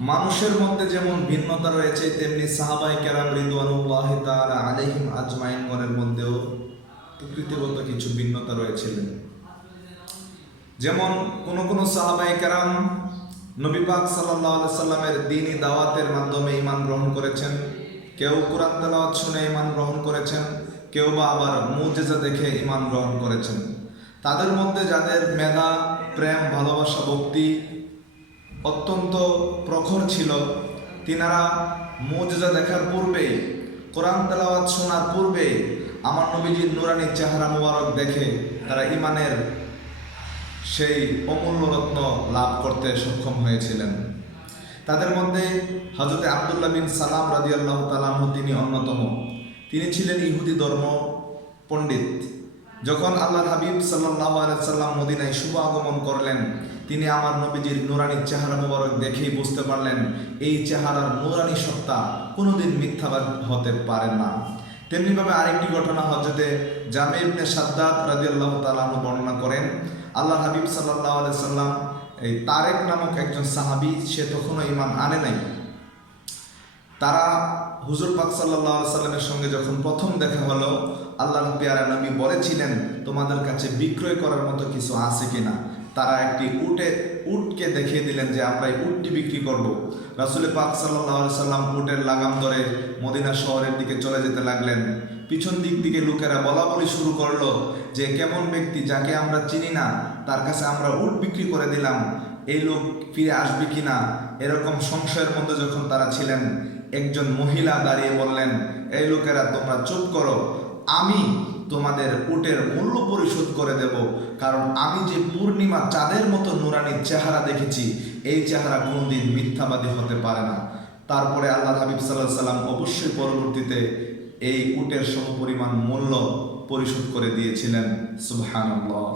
মানুষের মধ্যে যেমন ভিন্নতা রয়েছে, তেমনি সাহাবায়ে কেরাম রিদওয়ানুল্লাহি তাআলা আলাইহিম আজমাইনগণের মধ্যেও প্রকৃতিগত কিছু ভিন্নতা রয়েছিলেন। যেমন কোন সাহাবায়ে কেরাম নবী পাক সাল্লাল্লাহু আলাইহি সাল্লামের দ্বীনি দাওয়াতের মাধ্যমে ঈমান গ্রহণ করেছেন, কেউ কোরআন তেলাওয়াত শুনে ঈমান গ্রহণ করেছেন, কেউ বা আবার মুজিজা দেখে ঈমান গ্রহণ করেছেন। তাদের মধ্যে যাদের মেধা, প্রেম, ভালোবাসা, ভক্তি অত্যন্ত প্রখর ছিল, তিনারা মুজিজা দেখার পূর্বে, কোরআন তেলাওয়াত শোনার পূর্বে আমার নবীজির নুরানি চেহারা মুবারক দেখে তারা ঈমানের সেই অমূল্য রত্ন লাভ করতে সক্ষম হয়েছিলেন। তাদের মধ্যে হযরত আব্দুল্লাহ বিন সালাম রাদিয়াল্লাহু তাআলা আনহু তিনি অন্যতম। তিনি ছিলেন ইহুদি ধর্ম পণ্ডিত। যখন আল্লাহর হাবিব সাল্লাল্লাহু আলাইহি সাল্লাম মদিনায় শুভ আগমন করলেন, তিনি আমার নবীজির নুরানি চেহারা মুবারক দেখেই বুঝতে পারলেন এই চেহারার নুরানি সত্তা কোনোদিন মিথ্যাবাদ হতে পারে না। তেমনিভাবে আরেকটি ঘটনা হযরতে জামি ইবনে শাদ্দাদ রাদিয়াল্লাহু তাআলা আনহু বর্ণনা করেন, আল্লাহর হাবিব সাল্লাল্লাহু আলাইহি সাল্লাম এই তারেক নামক একজন সাহাবী, সে তখনও ঈমান আনে নাই। তারা হুজুর পাক সাল্লাল্লাহু আলাইহি সাল্লামের সঙ্গে যখন প্রথম দেখা হলো, আল্লাহর পেয়ারা নবী বলেছিলেন তোমাদের কাছে বিক্রয় করার মতো কিছু আছে কিনা। তারা একটি উটকে দেখিয়ে দিলেন যে আমরা এই উটটি বিক্রি করব। রাসূল পাক সাল্লাল্লাহু আলাইহি সাল্লাম উটের লাগাম ধরে মদিনা শহরের দিকে চলে যেতে লাগলেন। পিছন দিক থেকে লোকেরা বলা বলি শুরু করলো যে কেমন ব্যক্তি যাকে আমরা চিনি না, তার কাছে আমরা উট বিক্রি করে দিলাম, এই লোক ফিরে আসবে কিনা। এরকম সংশয়ের মধ্যে যখন তারা ছিলেন, একজন মহিলা দাঁড়িয়ে বললেন, এই লোকেরা তোমরা চুপ করো, আমি তোমাদের উটের মূল্য পরিশোধ করে দেব, কারণ আমি যে পূর্ণিমা চাঁদের মতো নুরানি চেহারা দেখেছি, এই চেহারা কোনোদিন মিথ্যাবাদী হতে পারে না। তারপরে আল্লাহর হাবিব সাল্লাল্লাহু আলাইহি সাল্লাম অবশ্যই পরবর্তীতে এই উটের সমপরিমাণ মূল্য পরিশোধ করে দিয়েছিলেন। সুবহানাল্লাহ।